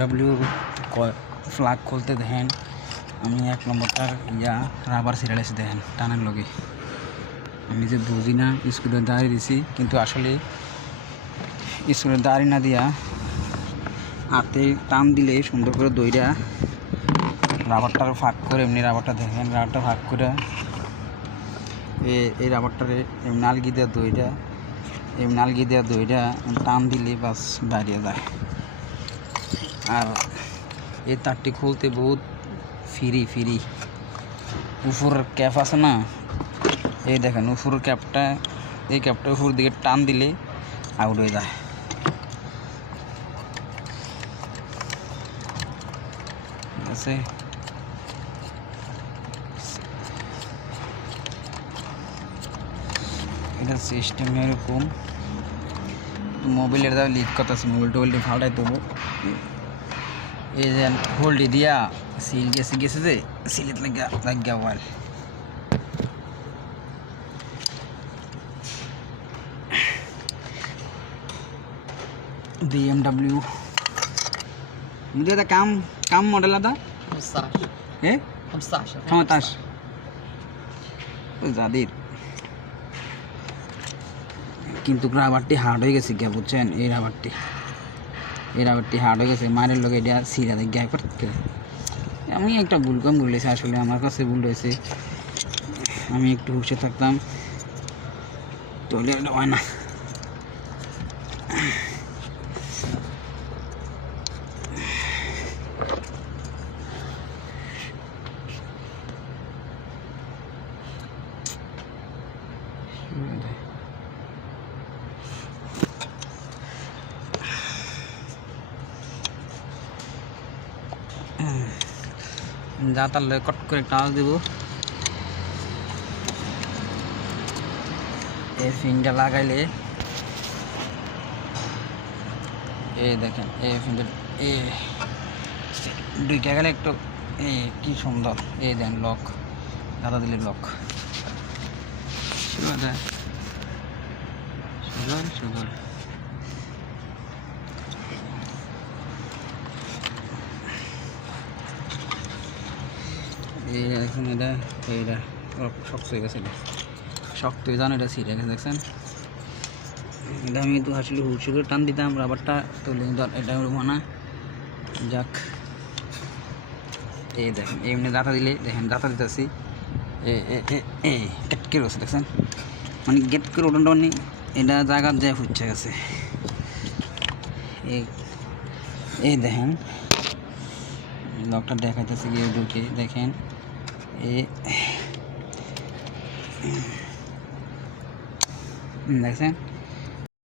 BMW flag খুলতে দেখেন আমি 1 নম্বরটার রাবার সিরিয়ালেছে দেখেন টানার লগে আমি যে বুঝি না স্কুলের দাঁড়িয়ে দিছি কিন্তু আসলে স্কুলের দাঁড়ি না দিয়া হাতে টান দিলে সুন্দর করে দইরা রাবারটার ফাঁক করে এমনি রাবারটা দেখেন রাবারটা ফাঁক করে এই রাবারটারে এমনি আলগি দেওয়া দইটা টান দিলে বাস বাইরে যায়। আর এই তারটি খুলতে বহুত ফ্রি উপরের ক্যাপ আছে না, এই দেখেন উপরের ক্যাপটা, এই ক্যাপটা উপর দিকে টান দিলে আউট হয়ে যায়। ঠিক আছে, এটা সিস্টেম এরকম। মোবাইলের লিক কথা আছে, মোবাইল টোবাইল ফাল্টাই দেবো। এই যে হোল্ডি দিয়া সিল গেছে যে সিলেট লাগিয়া মোবাইল BMW मुझे तो काम मॉडल आता 15 যাদের কিন্তু রাবারটি হার্ড হয়ে গেছে গিয়া বুঝছেন, এই রাবারটি হার্ড হয়ে গেছে মারের লোক এটা সিরা দেয় গিয়া করতে। আমি একটা ভুল কাম বলেছি, আসলে আমার কাছে ভুল হয়েছে, আমি একটু হুঁশে থাকতাম তাহলে এটা হয় না। যা তাহলে কট করে টাচ দেব, এই ফিনটা লাগাইলে এই দেখেন এই ফিনটা দুইটা গেলে একটু কি সুন্দর, এই দেন লক দাদা দিলে লক সুন্দর। এখন এটা শক্ত হয়ে গেছে, শক্ত হয়ে যান, এটা ছিঁড়ে গেছে দেখছেন। এটা আমি তো আসলে হুড় টান দিতাম রাবারটা তুলে, এটা মানা যাক। এই দেখেন এমনি দাঁতা দিলে দেখেন দাঁতা দিতেছি গেট করে বসে দেখছেন, মানে গেট করে ওঠানটা মানে এটা জায়গার যায় ফুটছে গেছে। এই দেখেন লকটা দেখাইতেছে গিয়ে ঢুকে দেখেন দেখছেন।